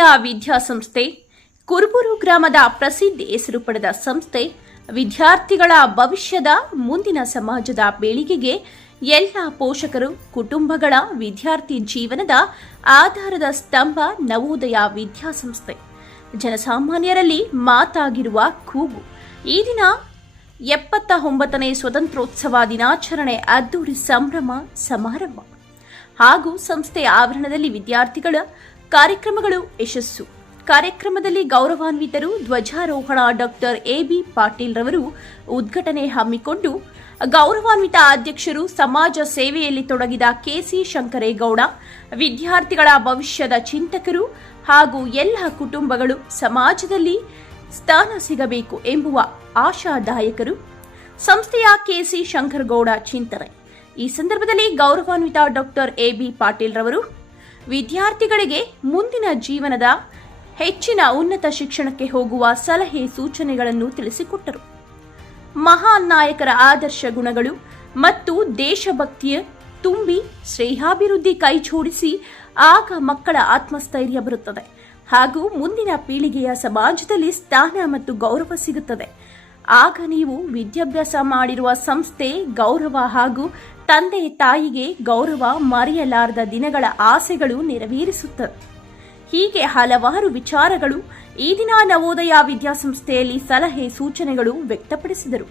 ನವೋದಯ ವಿದ್ಯಾಸಂಸ್ಥೆ ಕುರುಬೂರು ಗ್ರಾಮದ ಪ್ರಸಿದ್ಧ ಹೆಸರು ಪಡೆದ ಸಂಸ್ಥೆ, ವಿದ್ಯಾರ್ಥಿಗಳ ಭವಿಷ್ಯದ ಮುಂದಿನ ಸಮಾಜದ ಬೆಳಿಗೆಗೆ ಎಲ್ಲ ಪೋಷಕರು, ಕುಟುಂಬಗಳ ವಿದ್ಯಾರ್ಥಿ ಜೀವನದ ಆಧಾರದ ಸ್ತಂಭ ನವೋದಯ ವಿದ್ಯಾಸಂಸ್ಥೆ ಜನಸಾಮಾನ್ಯರಲ್ಲಿ ಮಾತಾಗಿರುವ ಕೂಗು. ಈ ದಿನ ಎಪ್ಪತ್ತ ಒಂಬತ್ತನೇ ಸ್ವತಂತ್ರೋತ್ಸವ ದಿನಾಚರಣೆ ಅದ್ದೂರಿ ಸಂಭ್ರಮ ಸಮಾರಂಭ. ಹಾಗೂ ಸಂಸ್ಥೆಯ ಆವರಣದಲ್ಲಿ ವಿದ್ಯಾರ್ಥಿಗಳ ಕಾರ್ಯಕ್ರಮಗಳು ಯಶಸ್ಸು. ಕಾರ್ಯಕ್ರಮದಲ್ಲಿ ಗೌರವಾನ್ವಿತರು ಧ್ವಜಾರೋಹಣ ಡಾಕ್ಟರ್ ಎಬಿ ಪಾಟೀಲ್ ರವರು ಉದ್ಘಾಟನೆ ಹಮ್ಮಿಕೊಂಡು ಗೌರವಾನ್ವಿತ ಅಧ್ಯಕ್ಷರು ಸಮಾಜ ಸೇವೆಯಲ್ಲಿ ತೊಡಗಿದ ಕೆಸಿ ಶಂಕರೇಗೌಡ, ವಿದ್ಯಾರ್ಥಿಗಳ ಭವಿಷ್ಯದ ಚಿಂತಕರು ಹಾಗೂ ಎಲ್ಲ ಕುಟುಂಬಗಳು ಸಮಾಜದಲ್ಲಿ ಸ್ಥಾನ ಸಿಗಬೇಕು ಎಂಬುವ ಆಶಾದಾಯಕರು. ಸಂಸ್ಥೆಯ ಕೆಸಿ ಶಂಕರಗೌಡ ಚಿಂತನೆ. ಈ ಸಂದರ್ಭದಲ್ಲಿ ಗೌರವಾನ್ವಿತ ಡಾಕ್ಟರ್ ಎಬಿ ಪಾಟೀಲ್ ರವರು ವಿದ್ಯಾರ್ಥಿಗಳಿಗೆ ಮುಂದಿನ ಜೀವನದ ಹೆಚ್ಚಿನ ಉನ್ನತ ಶಿಕ್ಷಣಕ್ಕೆ ಹೋಗುವ ಸಲಹೆ ಸೂಚನೆಗಳನ್ನು ತಿಳಿಸಿಕೊಟ್ಟರು. ಮಹಾನ್ ನಾಯಕರ ಆದರ್ಶ ಗುಣಗಳು ಮತ್ತು ದೇಶಭಕ್ತಿಯ ತುಂಬಿ ಶ್ರೇಯಾಭಿವೃದ್ಧಿ ಕೈಜೋಡಿಸಿ ಆಗ ಮಕ್ಕಳ ಆತ್ಮಸ್ಥೈರ್ಯ ಬರುತ್ತದೆ ಹಾಗೂ ಮುಂದಿನ ಪೀಳಿಗೆಯ ಸಮಾಜದಲ್ಲಿ ಸ್ಥಾನ ಮತ್ತು ಗೌರವ ಸಿಗುತ್ತದೆ. ಆಗ ನೀವು ವಿದ್ಯಾಭ್ಯಾಸ ಮಾಡಿರುವ ಸಂಸ್ಥೆ ಗೌರವ ಹಾಗೂ ತಂದೆ ತಾಯಿಗೆ ಗೌರವ ಮರೆಯಲಾರದ ದಿನಗಳ ಆಸೆಗಳು ನೆರವೇರಿಸುತ್ತದೆ ಹೀಗೆ ಹಲವಾರು ವಿಚಾರಗಳು ಈ ದಿನ ನವೋದಯ ವಿದ್ಯಾಸಂಸ್ಥೆಯಲ್ಲಿ ಸಲಹೆ ಸೂಚನೆಗಳು ವ್ಯಕ್ತಪಡಿಸಿದರು.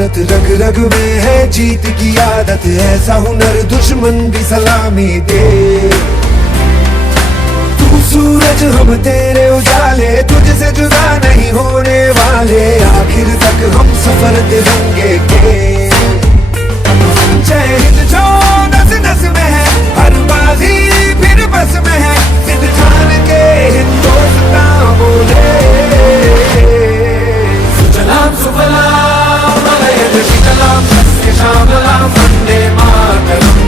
भारत रग रग में है जीत की आदत ऐसा हुनर दुश्मन भी सलामी दे तू सूरज हम तेरे उजाले तुझसे जुदा नहीं होने वाले आखिर तक हम सफ़र तिरंगे हिंद में है हर बाजी फिर बस में है सिद्ध जान के हिंदुस्तान मलयज शीतलाम सस्य श्यामलाम वन्दे मातरम्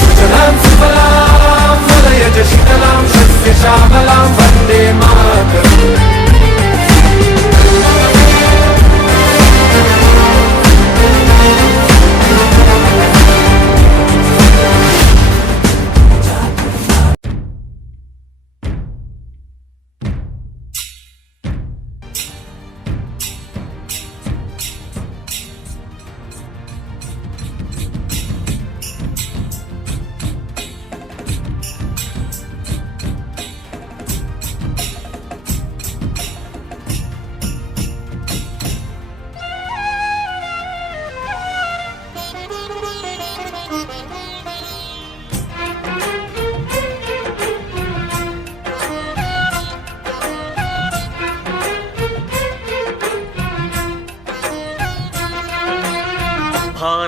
सुजलाम सुफलाम मलयज शीतलाम सस्य श्यामलां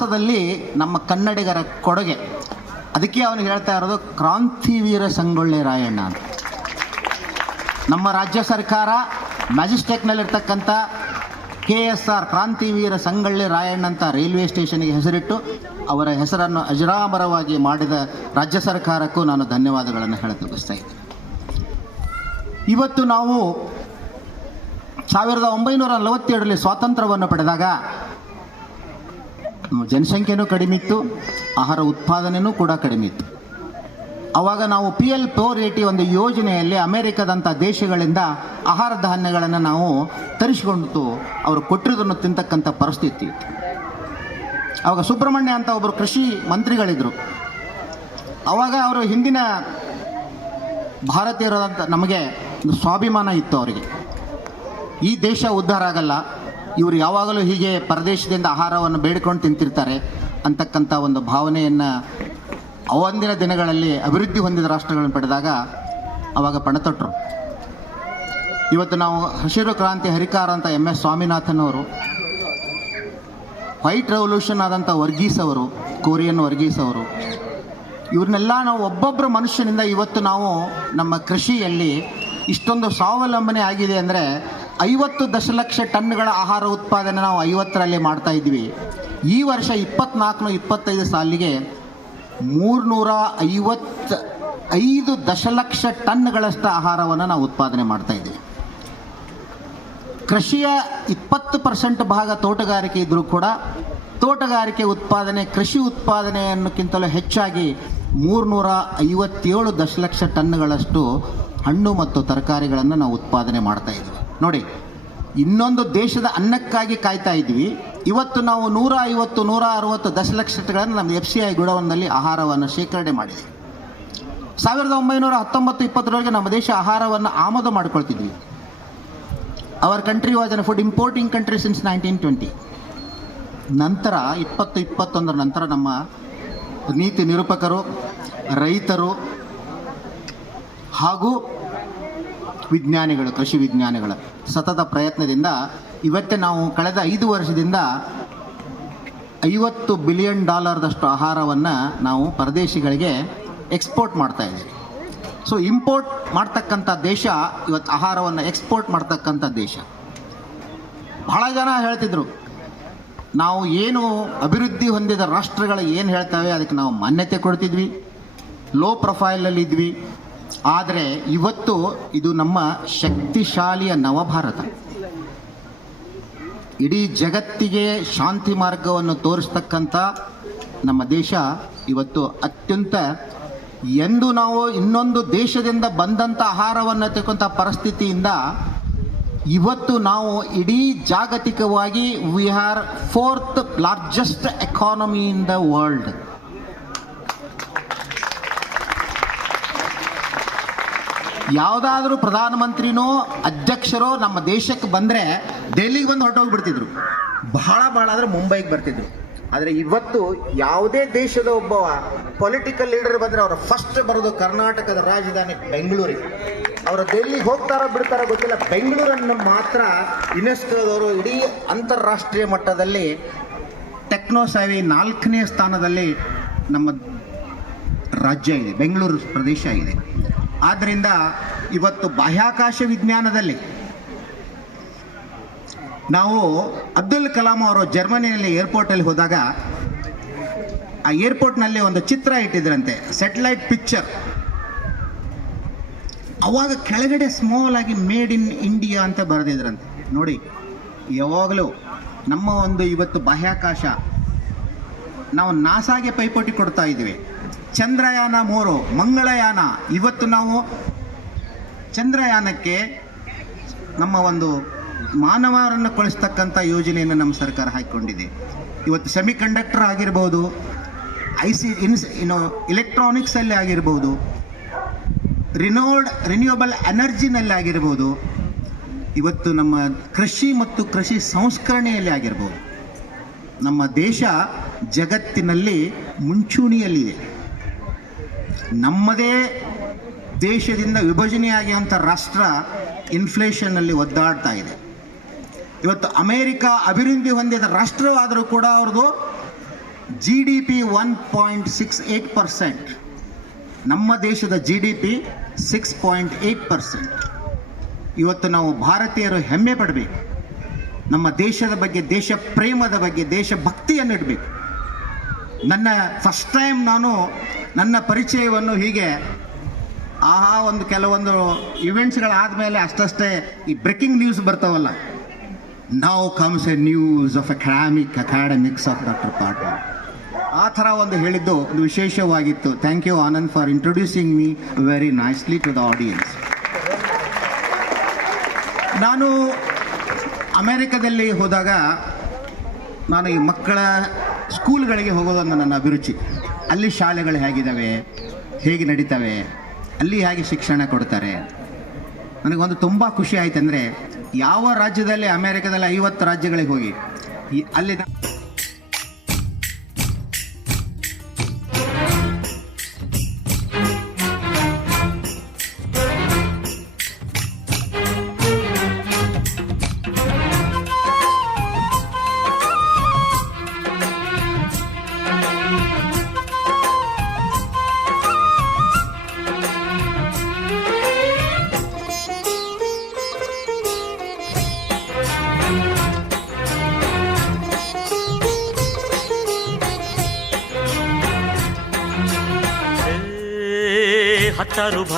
ಇತಿಹಾಸದಲ್ಲಿ ನಮ್ಮ ಕನ್ನಡಿಗರ ಕೊಡುಗೆ. ಅದಕ್ಕೆ ಅವನು ಹೇಳ್ತಾ ಇರೋದು ಕ್ರಾಂತಿವೀರ ಸಂಗೊಳ್ಳಿ ರಾಯಣ್ಣ ಅಂತ. ನಮ್ಮ ರಾಜ್ಯ ಸರ್ಕಾರ ಮ್ಯಾಜಿಸ್ಟೇಕ್ನಲ್ಲಿರ್ತಕ್ಕಂಥ ಕೆ ಎಸ್ ಆರ್ ಕ್ರಾಂತಿವೀರ ಸಂಗೊಳ್ಳಿ ರಾಯಣ್ಣ ಅಂತ ರೈಲ್ವೆ ಸ್ಟೇಷನ್ಗೆ ಹೆಸರಿಟ್ಟು, ಅವರ ಹೆಸರನ್ನು ಅಜರಾಮರವಾಗಿ ಮಾಡಿದ ರಾಜ್ಯ ಸರ್ಕಾರಕ್ಕೂ ನಾನು ಧನ್ಯವಾದಗಳನ್ನು ಹೇಳ ತಿಳಿಸ್ತಾ ಇದ್ದೀನಿ. ಇವತ್ತು ನಾವು ಸಾವಿರದ ಒಂಬೈನೂರ ನಲವತ್ತೇಳರಲ್ಲಿ ಸ್ವಾತಂತ್ರ್ಯವನ್ನು ಪಡೆದಾಗ ಜನಸಂಖ್ಯೆನೂ ಕಡಿಮೆ ಇತ್ತು, ಆಹಾರ ಉತ್ಪಾದನೆಯೂ ಕೂಡ ಕಡಿಮೆ ಇತ್ತು. ಅವಾಗ ನಾವು ಪಿ ಎಲ್ ಪೋರೇಟಿ ಒಂದು ಯೋಜನೆಯಲ್ಲಿ ಅಮೆರಿಕದಂಥ ದೇಶಗಳಿಂದ ಆಹಾರ ಧಾನ್ಯಗಳನ್ನು ನಾವು ತರಿಸಿಕೊಂಡು ಅವರು ಕೊಟ್ಟಿರೋದನ್ನು ತಿಂತಕ್ಕಂಥ ಪರಿಸ್ಥಿತಿ ಇತ್ತು. ಅವಾಗ ಸುಬ್ರಹ್ಮಣ್ಯ ಅಂತ ಒಬ್ಬರು ಕೃಷಿ ಮಂತ್ರಿಗಳಿದ್ದರು ಅವಾಗ ಅವರು ಹಿಂದಿನ ಭಾರತೀಯರಾದಂಥ ನಮಗೆ ಒಂದು ಸ್ವಾಭಿಮಾನ ಇತ್ತು ಅವರಿಗೆ. ಈ ದೇಶ ಉದ್ಧಾರ ಆಗಲ್ಲ ಇವರು ಯಾವಾಗಲೂ ಹೀಗೆ ಪರದೇಶದಿಂದ ಆಹಾರವನ್ನು ಬೇಡಿಕೊಂಡು ತಿಂತಿರ್ತಾರೆ ಅಂತಕ್ಕಂಥ ಒಂದು ಭಾವನೆಯನ್ನು ಅವಂದಿನ ದಿನಗಳಲ್ಲಿ ಅಭಿವೃದ್ಧಿ ಹೊಂದಿದ ರಾಷ್ಟ್ರಗಳನ್ನು ಪಡೆದಾಗ ಅವಾಗ ಪಣತೊಟ್ಟರು ಇವತ್ತು ನಾವು ಹಸಿರು ಕ್ರಾಂತಿ ಹರಿಕಾರ ಅಂತ ಎಂ ಎಸ್ ಸ್ವಾಮಿನಾಥನ್ ಅವರು ವೈಟ್ ರೆವಲ್ಯೂಷನ್ ಆದಂಥ ವರ್ಗೀಸ್ ಅವರು, ಕೊರಿಯನ್ ವರ್ಗೀಸ್ ಅವರು, ಇವ್ರನ್ನೆಲ್ಲ ನಾವು ಒಬ್ಬೊಬ್ಬರ ಮನುಷ್ಯನಿಂದ ಇವತ್ತು ನಾವು ನಮ್ಮ ಕೃಷಿಯಲ್ಲಿ ಇಷ್ಟೊಂದು ಸ್ವಾವಲಂಬನೆ ಆಗಿದೆ ಅಂದರೆ ಐವತ್ತು ದಶಲಕ್ಷ ಟನ್ಗಳ ಆಹಾರ ಉತ್ಪಾದನೆ ನಾವು ಐವತ್ತರಲ್ಲಿ ಮಾಡ್ತಾ ಇದ್ವಿ ಈ ವರ್ಷ ಇಪ್ಪತ್ನಾಲ್ಕು ಇಪ್ಪತ್ತೈದು ಸಾಲಿಗೆ ಮೂರ್ನೂರ ಐವತ್ತ ಐದು ದಶಲಕ್ಷ ಟನ್ಗಳಷ್ಟು ಆಹಾರವನ್ನು ನಾವು ಉತ್ಪಾದನೆ ಮಾಡ್ತಾ ಇದ್ದೀವಿ. ಕೃಷಿಯ ಇಪ್ಪತ್ತು ಪರ್ಸೆಂಟ್ ಭಾಗ ತೋಟಗಾರಿಕೆ ಇದ್ದರೂ ಕೂಡ ತೋಟಗಾರಿಕೆ ಉತ್ಪಾದನೆ, ಕೃಷಿ ಉತ್ಪಾದನೆಯನ್ನಕ್ಕಿಂತಲೂ ಹೆಚ್ಚಾಗಿ ಮೂರ್ನೂರ ಐವತ್ತೇಳು ದಶಲಕ್ಷ ಟನ್ಗಳಷ್ಟು ಹಣ್ಣು ಮತ್ತು ತರಕಾರಿಗಳನ್ನು ನಾವು ಉತ್ಪಾದನೆ ಮಾಡ್ತಾ ಇದ್ವಿ ನೋಡಿ, ಇನ್ನೊಂದು ದೇಶದ ಅನ್ನಕ್ಕಾಗಿ ಕಾಯ್ತಾ ಇದ್ವಿ. ಇವತ್ತು ನಾವು ನೂರ ಐವತ್ತು ನೂರ ಅರವತ್ತು ದಶಲಕ್ಷಗಳನ್ನು ನಮ್ಮ ಎಫ್ ಸಿ ಐ ಗುಡವನ್ನಲ್ಲಿ ಆಹಾರವನ್ನು ಶೇಖರಣೆ ಮಾಡಿದೆ ಸಾವಿರದ ಒಂಬೈನೂರ ಹತ್ತೊಂಬತ್ತು ಇಪ್ಪತ್ತರೊಳಗೆ ನಮ್ಮ ದೇಶ ಆಹಾರವನ್ನು ಆಮದು ಮಾಡ್ಕೊಳ್ತಿದ್ವಿ. Our country was an food importing country since nineteen twenty ನಂತರ ಇಪ್ಪತ್ತು, ಇಪ್ಪತ್ತೊಂದರ ನಂತರ ನಮ್ಮ ನೀತಿ ನಿರೂಪಕರು, ರೈತರು ಹಾಗೂ ವಿಜ್ಞಾನಿಗಳು, ಕೃಷಿ ವಿಜ್ಞಾನಿಗಳು ಸತತ ಪ್ರಯತ್ನದಿಂದ ಇವತ್ತೇ ನಾವು ಕಳೆದ ಐದು ವರ್ಷದಿಂದ ಐವತ್ತು ಬಿಲಿಯನ್ ಡಾಲರ್ದಷ್ಟು ಆಹಾರವನ್ನು ನಾವು ಪರದೇಶಿಗಳಿಗೆ ಎಕ್ಸ್ಪೋರ್ಟ್ ಮಾಡ್ತಾ ಇದ್ದೀವಿ. ಸೊ, ಇಂಪೋರ್ಟ್ ಮಾಡ್ತಕ್ಕಂಥ ದೇಶ ಇವತ್ತು ಆಹಾರವನ್ನು ಎಕ್ಸ್ಪೋರ್ಟ್ ಮಾಡ್ತಕ್ಕಂಥ ದೇಶ. ಬಹಳ ಜನ ಹೇಳ್ತಿದ್ರು, ನಾವು ಏನು ಅಭಿವೃದ್ಧಿ ಹೊಂದಿದ ರಾಷ್ಟ್ರಗಳು ಏನು ಹೇಳ್ತವೆ ಅದಕ್ಕೆ ನಾವು ಮಾನ್ಯತೆ ಕೊಡ್ತಿದ್ವಿ, ಲೋ ಪ್ರೊಫೈಲಲ್ಲಿ ಇದ್ವಿ ಆದರೆ ಇವತ್ತು ಇದು ನಮ್ಮ ಶಕ್ತಿಶಾಲಿಯ ನವಭಾರತ. ಇಡೀ ಜಗತ್ತಿಗೆ ಶಾಂತಿ ಮಾರ್ಗವನ್ನು ತೋರಿಸ್ತಕ್ಕಂಥ ನಮ್ಮ ದೇಶ ಇವತ್ತು ಅತ್ಯಂತ ಎಂದು ನಾವು ಇನ್ನೊಂದು ದೇಶದಿಂದ ಬಂದಂಥ ಆಹಾರವನ್ನು ತಕ್ಕಂಥ ಪರಿಸ್ಥಿತಿಯಿಂದ ಇವತ್ತು ನಾವು ಇಡೀ ಜಾಗತಿಕವಾಗಿ we are fourth largest economy in the world ಯಾವುದಾದ್ರೂ ಪ್ರಧಾನಮಂತ್ರಿನೋ ಅಧ್ಯಕ್ಷರೋ ನಮ್ಮ ದೇಶಕ್ಕೆ ಬಂದರೆ ಡೆಲ್ಲಿಗೆ ಬಂದು ಹೊರಟೋಗ್ಬಿಡ್ತಿದ್ರು. ಬಹಳ ಬಹಳ ಆದರೆ ಮುಂಬೈಗೆ ಬರ್ತಿದ್ರು. ಆದರೆ ಇವತ್ತು ಯಾವುದೇ ದೇಶದ ಒಬ್ಬ ಪೊಲಿಟಿಕಲ್ ಲೀಡರ್ ಬಂದರೆ ಅವರ ಫಸ್ಟ್ ಬರೋದು ಕರ್ನಾಟಕದ ರಾಜಧಾನಿ ಬೆಂಗಳೂರಿಗೆ. ಅವರು ಡೆಲ್ಲಿಗೆ ಹೋಗ್ತಾರೋ ಬಿಡ್ತಾರೋ ಗೊತ್ತಿಲ್ಲ. ಬೆಂಗಳೂರನ್ನು ಮಾತ್ರ ಯುನೆಸ್ಕೋದವರು ಇಡೀ ಅಂತಾರಾಷ್ಟ್ರೀಯ ಮಟ್ಟದಲ್ಲಿ ಟೆಕ್ನೋಸಾವಿ ನಾಲ್ಕನೇ ಸ್ಥಾನದಲ್ಲಿ ನಮ್ಮ ರಾಜ್ಯ ಇದೆ, ಬೆಂಗಳೂರು ಪ್ರದೇಶ ಇದೆ. ಆದ್ದರಿಂದ ಇವತ್ತು ಬಾಹ್ಯಾಕಾಶ ವಿಜ್ಞಾನದಲ್ಲಿ ನಾವು ಅಬ್ದುಲ್ ಕಲಾಂ ಅವರು ಜರ್ಮನಿಯಲ್ಲಿ ಏರ್ಪೋರ್ಟಲ್ಲಿ ಹೋದಾಗ ಆ ಏರ್ಪೋರ್ಟ್ನಲ್ಲಿ ಒಂದು ಚಿತ್ರ ಇಟ್ಟಿದ್ರಂತೆ ಸೆಟಲೈಟ್ ಪಿಕ್ಚರ್ ಅವಾಗ ಕೆಳಗಡೆ ಸ್ಮಾಲ್ ಆಗಿ ಮೇಡ್ ಇನ್ ಇಂಡಿಯಾ ಅಂತ ಬರೆದಿದ್ರಂತೆ. ನೋಡಿ, ಯಾವಾಗಲೂ ನಮ್ಮ ಒಂದು ಇವತ್ತು ಬಾಹ್ಯಾಕಾಶ, ನಾವು ನಾಸಾಗೆ ಪೈಪೋಟಿ ಕೊಡ್ತಾ ಇದ್ದೀವಿ ಚಂದ್ರಯಾನ ಮೂರು, ಮಂಗಳಯಾನ. ಇವತ್ತು ನಾವು ಚಂದ್ರಯಾನಕ್ಕೆ ನಮ್ಮ ಒಂದು ಮಾನವರನ್ನು ಕಳಿಸ್ತಕ್ಕಂಥ ಯೋಜನೆಯನ್ನು ನಮ್ಮ ಸರ್ಕಾರ ಹಾಕಿಕೊಂಡಿದೆ. ಇವತ್ತು ಸೆಮಿ ಕಂಡಕ್ಟರ್ ಆಗಿರ್ಬೋದು ಐ ಸಿ ಇನ್ಸ್ ಇನ್ನು ಇಲೆಕ್ಟ್ರಾನಿಕ್ಸಲ್ಲಿ ಆಗಿರ್ಬೋದು ರಿನೋಲ್ಡ್ ರಿನ್ಯೂಯಬಲ್ ಎನರ್ಜಿನಲ್ಲಿ ಆಗಿರ್ಬೋದು, ಇವತ್ತು ನಮ್ಮ ಕೃಷಿ ಮತ್ತು ಕೃಷಿ ಸಂಸ್ಕರಣೆಯಲ್ಲಿ ಆಗಿರ್ಬೋದು. ನಮ್ಮ ದೇಶ ಜಗತ್ತಿನಲ್ಲಿ ಮುಂಚೂಣಿಯಲ್ಲಿದೆ. ನಮ್ಮದೇ ದೇಶದಿಂದ ವಿಭಜನೆಯಾಗಿ ಅಂತ ರಾಷ್ಟ್ರ ಇನ್ಫ್ಲೇಷನ್ನಲ್ಲಿ ಒದ್ದಾಡ್ತಾ ಇದೆ. ಇವತ್ತು ಅಮೇರಿಕ ಅಭಿವೃದ್ಧಿ ಹೊಂದಿದ ರಾಷ್ಟ್ರವಾದರೂ ಕೂಡ ಅವ್ರದ್ದು G D P one point six eight percent ನಮ್ಮ ದೇಶದ G D P six point eight percent ಇವತ್ತು ನಾವು ಭಾರತೀಯರು ಹೆಮ್ಮೆ ಪಡಬೇಕು. ನಮ್ಮ ದೇಶದ ಬಗ್ಗೆ, ದೇಶ ಪ್ರೇಮದ ಬಗ್ಗೆ ದೇಶಭಕ್ತಿಯನ್ನು ಇಡಬೇಕು ನನ್ನ ಫಸ್ಟ್ ಟೈಮ್ ನಾನು ನನ್ನ ಪರಿಚಯವನ್ನು ಹೀಗೆ, ಆಹಾ, ಒಂದು ಕೆಲವೊಂದು ಇವೆಂಟ್ಸ್ಗಳಾದಮೇಲೆ ಅಷ್ಟಷ್ಟೇ ಈ ಬ್ರೇಕಿಂಗ್ ನ್ಯೂಸ್ ಬರ್ತಾವಲ್ಲ. ನಾವು comes a news of academic academics of doctor pot ಆ ಥರ ಒಂದು ಹೇಳಿದ್ದು ಒಂದು ವಿಶೇಷವಾಗಿತ್ತು. Thank you Anand for introducing me very nicely to the audience ನಾನು ಅಮೇರಿಕದಲ್ಲಿ ಹೋದಾಗ, ನಾನು ಈ ಮಕ್ಕಳ ಸ್ಕೂಲ್ಗಳಿಗೆ ಹೋಗೋದೊಂದು ನನ್ನ ಅಭಿರುಚಿ. ಅಲ್ಲಿ ಶಾಲೆಗಳು ಹೇಗಿದ್ದಾವೆ ಹೇಗೆ ನಡೀತವೆ? ಅಲ್ಲಿ ಹೇಗೆ ಶಿಕ್ಷಣ ಕೊಡ್ತಾರೆ? ನನಗೊಂದು ತುಂಬ ಖುಷಿ ಆಯ್ತು ಅಂದರೆ ಯಾವ ರಾಜ್ಯದಲ್ಲಿ ಅಮೆರಿಕದಲ್ಲಿ ಐವತ್ತು ರಾಜ್ಯಗಳಿಗೆ ಹೋಗಿ ಅಲ್ಲಿ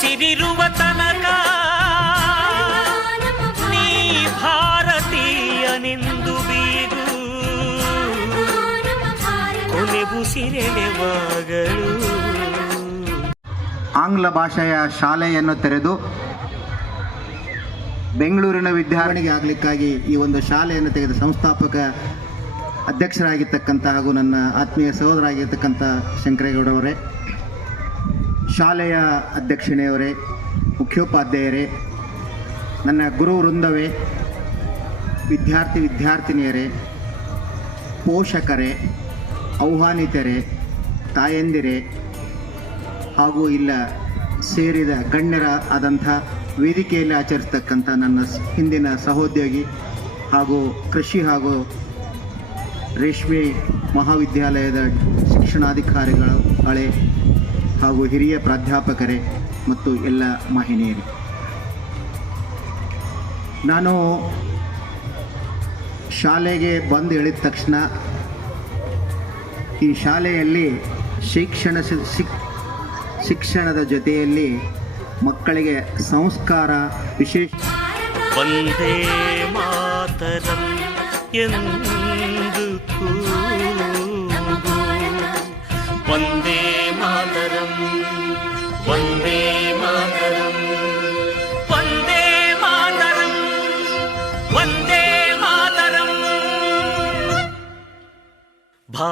ಉಸಿರಿರುವ ತನಕ ನೀ ಭಾರತೀಯನೆಂದು ನಮ್ಮ ಕೊನೆ ಉಸಿರೆಳೆವಾಗಲು ಆಂಗ್ಲ ಭಾಷೆಯ ಶಾಲೆಯನ್ನು ತೆರೆದು ಬೆಂಗಳೂರಿನ ವಿದ್ಯಾರ್ಥಿಗೆ ಆಗಲಿಕ್ಕಾಗಿ ಈ ಒಂದು ಶಾಲೆಯನ್ನು ತೆಗೆದ ಸಂಸ್ಥಾಪಕ ಅಧ್ಯಕ್ಷರಾಗಿರ್ತಕ್ಕಂಥ ಹಾಗೂ ನನ್ನ ಆತ್ಮೀಯ ಸಹೋದರಾಗಿರ್ತಕ್ಕಂಥ ಶಂಕರೇಗೌಡವರೇ ಶಾಲೆಯ ಅಧ್ಯಕ್ಷಣೆಯವರೇ ಮುಖ್ಯೋಪಾಧ್ಯಾಯರೇ, ನನ್ನ ಗುರು ವೃಂದವೇ, ವಿದ್ಯಾರ್ಥಿ ವಿದ್ಯಾರ್ಥಿನಿಯರೇ, ಪೋಷಕರೇ, ಆಹ್ವಾನಿತರೇ, ತಾಯಂದಿರೇ, ಹಾಗೂ ಇಲ್ಲ ಸೇರಿದ ಗಣ್ಯರ ಆದಂಥ ವೇದಿಕೆಯಲ್ಲಿ ಆಚರಿಸ್ತಕ್ಕಂಥ ನನ್ನ ಹಿಂದಿನ ಸಹೋದ್ಯೋಗಿ ಹಾಗೂ ಕೃಷಿ ಹಾಗೂ ರೇಷ್ಮೆ ಮಹಾವಿದ್ಯಾಲಯದ ಶಿಕ್ಷಣಾಧಿಕಾರಿಗಳು ಹಳೆ ಹಾಗೂ ಹಿರಿಯ ಪ್ರಾಧ್ಯಾಪಕರೇ ಮತ್ತು ಎಲ್ಲ ಮಾಹಿನಿಯರೇ. ನಾನು ಶಾಲೆಗೆ ಬಂದು ಹೇಳಿದ ತಕ್ಷಣ ಈ ಶಾಲೆಯಲ್ಲಿ ಶಿಕ್ಷಣ ಶಿಕ್ಷಣದ ಜೊತೆಯಲ್ಲಿ ಮಕ್ಕಳಿಗೆ ಸಂಸ್ಕಾರ ವಿಶೇಷ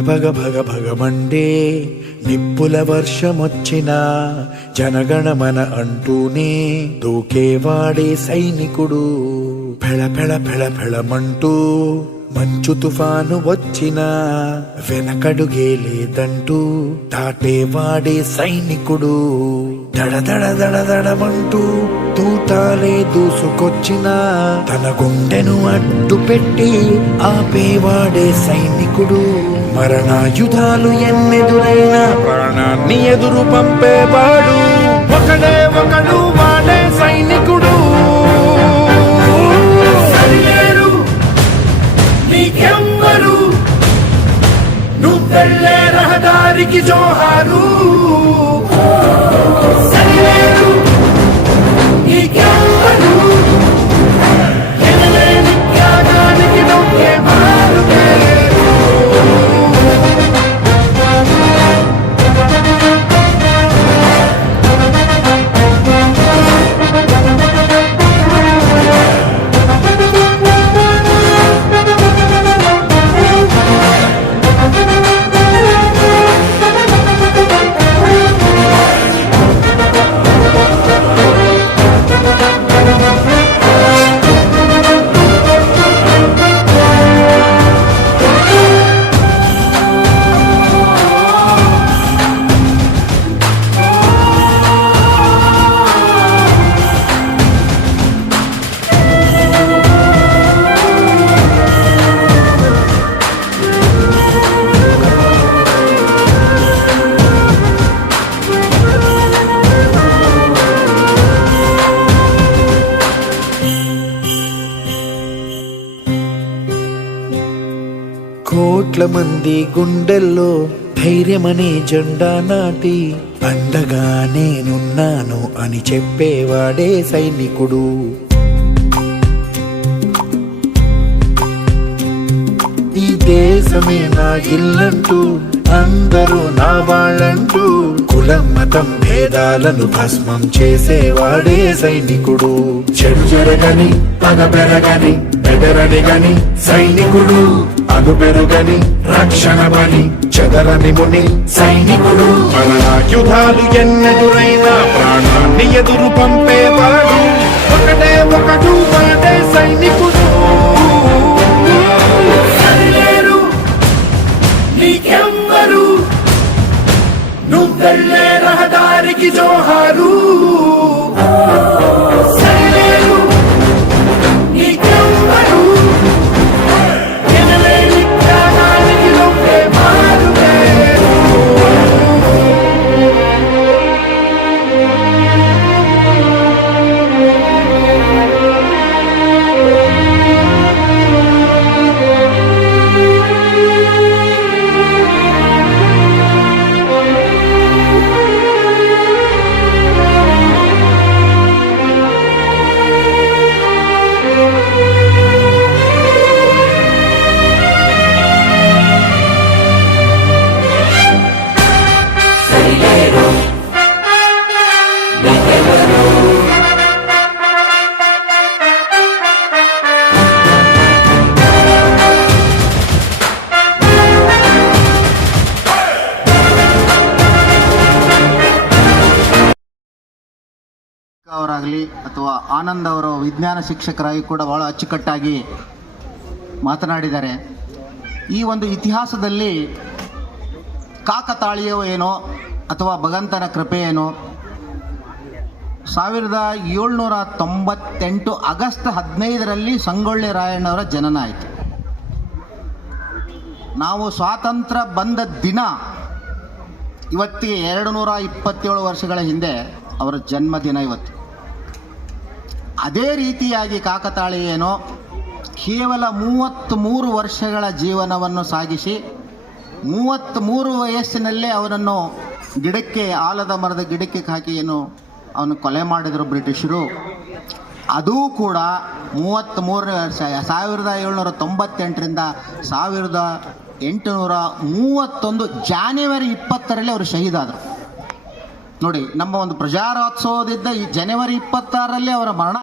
భగ భగ భగమండే నిప్పుల వర్షమొచ్చిన జనగణమన అంటూనే దూకేవాడే సైనికుడు. పెళ పెళ పెళ పెళమంటూ మంచు తుఫాను వచ్చిన వెనకడుగే లేదంటూ దాటేవాడే సైనికుడు. దడ దడ దడ దడమంటూ తూటాలే దూసుకొచ్చిన తన గుండెను అడ్డు పెట్టి ఆపేవాడే సైనికుడు. మరణాయుధాలు ఎన్నెదురైనా ప్రాణాన్ని ఎదురు పంపేవాడు. ఒకడే ఒకడు వాడే సైనికుడు. సరిలేరు నీకెవ్వరు? నువ్వెళ్ళే రహదారికి జో కోట్ల మంది గుండెల్లో ధైర్యమనే జెండా నాటి పండగా నేనున్నాను అని చెప్పేవాడే సైనికుడు. ఈ దేశమే నా ఇల్లంటూ అందరూ నా వాళ్ళంటూ కులం మతం భేదాలను భస్మం చేసేవాడే సైనికుడు. చెడు జరగని పగ పెరగని బెదరని గని సైనికుడు. అను పెరుగని రక్షణ బలి చెదరని ముని సైనికుడు. మరణాయుధాలు ఎన్నెదురైనా ప్రాణాన్ని ఎదురు పంపేవాడు. ఒకటే ఒకడు వాడే సైనికుడు. कर ले की जो हारू ಆನಂದ್ ಅವರ ವಿಜ್ಞಾನ ಶಿಕ್ಷಕರಾಗಿ ಕೂಡ ಬಹಳ ಅಚ್ಚುಕಟ್ಟಾಗಿ ಮಾತನಾಡಿದ್ದಾರೆ. ಈ ಒಂದು ಇತಿಹಾಸದಲ್ಲಿ ಕಾಕತಾಳೀಯವೋ ಏನೋ ಅಥವಾ ಭಗವಂತನ ಕೃಪೆ ಏನೋ ಸಾವಿರದ ಏಳ್ನೂರ ತೊಂಬತ್ತೆಂಟು ಆಗಸ್ಟ್ ಹದಿನೈದರಲ್ಲಿ ಸಂಗೊಳ್ಳಿ ರಾಯಣ್ಣವರ ಜನನ ಆಯಿತು ನಾವು ಸ್ವಾತಂತ್ರ್ಯ ಬಂದ ದಿನ ಇವತ್ತಿಗೆ ಎರಡು ನೂರ ಇಪ್ಪತ್ತೇಳು ವರ್ಷಗಳ ಹಿಂದೆ ಅವರ ಜನ್ಮದಿನ ಇವತ್ತು. ಅದೇ ರೀತಿಯಾಗಿ ಕಾಕತಾಳೀಯನು ಕೇವಲ ಮೂವತ್ತ್ಮೂರು ವರ್ಷಗಳ ಜೀವನವನ್ನು ಸಾಗಿಸಿ ಮೂವತ್ತ್ಮೂರು ವಯಸ್ಸಿನಲ್ಲೇ ಅವನನ್ನು ಗಿಡಕ್ಕೆ, ಆಲದ ಮರದ ಗಿಡಕ್ಕೆ ಹಾಕಿ ಏನು ಅವನು ಕೊಲೆ ಮಾಡಿದರು ಬ್ರಿಟಿಷರು. ಅದೂ ಕೂಡ ಮೂವತ್ತ್ಮೂರನೇ ವರ್ಷ, ಸಾವಿರದ ಏಳ್ನೂರ ತೊಂಬತ್ತೆಂಟರಿಂದ ಸಾವಿರದ ಎಂಟುನೂರ ಮೂವತ್ತೊಂದು ಜಾನ್ವರಿ ಇಪ್ಪತ್ತರಲ್ಲಿ ಅವರು ಶಹೀದಾದರು. ನೋಡಿ, ನಮ್ಮ ಒಂದು ಪ್ರಜಾರೋತ್ಸವದಿಂದ ಈ ಜನವರಿ ಇಪ್ಪತ್ತಾರರಲ್ಲಿ ಅವರ ಮರಣ